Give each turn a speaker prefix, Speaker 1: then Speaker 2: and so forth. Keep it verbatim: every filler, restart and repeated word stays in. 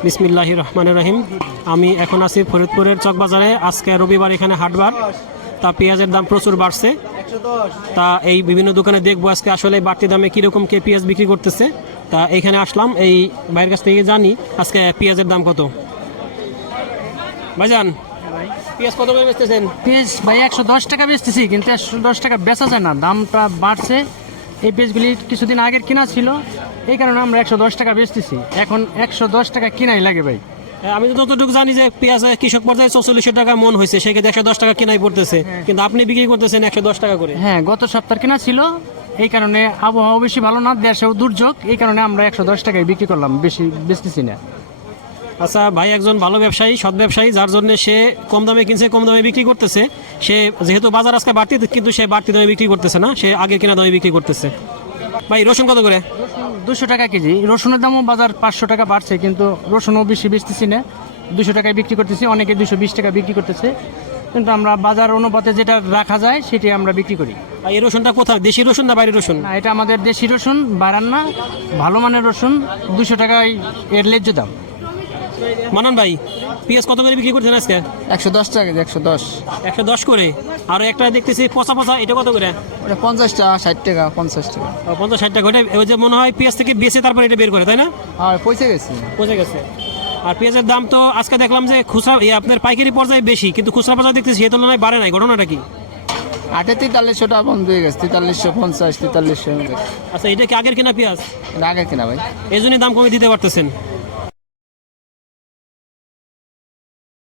Speaker 1: বিসমিল্লাহির রহমানির রহিম। আমি এখন আছি ফরিদপুরের চকবাজারে। আজকে রবিবার, এখানে হাটবার। তা পেঁয়াজের দাম প্রচুর বাড়ছে। তা এই বিভিন্ন দোকানে দেখবো আজকে আসলে বাড়তি দামে কীরকম কে পেঁয়াজ বিক্রি করতেছে। তা এখানে আসলাম, এই ভাইয়ের কাছ থেকে জানি আজকে পেঁয়াজের দাম কত। ভাইজান, পেঁয়াজ কত করে বেচতেছেন?
Speaker 2: পেঁয়াজ ভাই একশো দশ টাকা বেচতেছি, কিন্তু একশো দশ টাকা বেচা যায় না, দামটা বাড়ছে। এই পেঁয়াজগুলি কিছুদিন আগের কিনা ছিল, এই কারণে আমরা একশো দশ টাকা বেচতেছি। এখন একশো দশ টাকা কিনাই লাগে ভাই।
Speaker 1: আমি তো যতটুকু জানি যে পেঁয়াজ কৃষক পর্যায়ে চৌচল্লিশশো টাকা মন হয়েছে, সেক্ষেত্রে একশো দশ টাকা কেনাই পড়তেছে, কিন্তু আপনি বিক্রি করতেছেন একশো দশ টাকা করে।
Speaker 2: হ্যাঁ, গত সপ্তাহ কিনা ছিল, এই কারণে আবহাওয়া বেশি ভালো না, দেশেও দুর্যোগ, এই কারণে আমরা একশো দশ টাকায় বিক্রি করলাম, বেশি বেচতেছি না।
Speaker 1: আচ্ছা ভাই একজন ভালো ব্যবসায়ী, সৎ ব্যবসায়ী, যার জন্য সে কম দামে কিনছে, কম দামে বিক্রি করতেছে। সে যেহেতু বাজার আজকে বাড়তি, কিন্তু সে বাড়তি দামে বিক্রি করতেছে না, সে আগে কিনা দামে বিক্রি করতেছে। ভাই রসুন কত করে?
Speaker 2: দুশো টাকা কেজি। রসুনের দামও বাজার পাঁচশো টাকা বাড়ছে, কিন্তু রসুনও বেশি বেচতেছি না, দুশো টাকায় বিক্রি করতেছি। অনেকে দুশো বিশ টাকা বিক্রি করতেছে, কিন্তু আমরা বাজার অনুপাতে যেটা রাখা যায় সেটি আমরা বিক্রি করি।
Speaker 1: আর এই রসুনটা কোথায়, দেশি রসুন না বাইরের রসুন?
Speaker 2: না, এটা আমাদের দেশি রসুন, বাড়ান না, ভালো মানের রসুন, দুশো টাকায় এর ন্যায্য দাম।
Speaker 1: মানান ভাই, পেঁয়াজ কত করে বিক্রি করছেন আজকে?
Speaker 2: একশো দশ টাকা, একশো দশ
Speaker 1: একশো দশ করে। আর একটা দেখতেছি পচা পচা, এটা কত করে?
Speaker 2: ওটা পঞ্চাশ টাকা, ষাট টাকা, পঞ্চাশ টাকা।
Speaker 1: ও, পঞ্চাশ ষাট টাকা। ওটা ওই যে মনে হয় পেঁয়াজ থেকে বেছে তারপর এটা বের করে, তাই না?
Speaker 2: আর পয়সা গেছে।
Speaker 1: পচে গেছে। আর পেঁয়াজের দাম তো আজকে দেখলাম যে খুচরা, এই আপনার পাইকারি পর্যায়ে বেশি, কিন্তু খুচরা বাজার দেখতেছি সেই তুলনায় বাড়ে নাই, ঘটনাটা কি?
Speaker 2: আটে তেতাল্লিশশো টাকা বন্ধ হয়ে গেছে, তেতাল্লিশশো পঞ্চাশ, তেতাল্লিশশো।
Speaker 1: আচ্ছা, এটা কি আগের কিনা পেঁয়াজ?
Speaker 2: আগে কিনা ভাই।
Speaker 1: এই জন্যই দাম কমে দিতে পারতেছেন।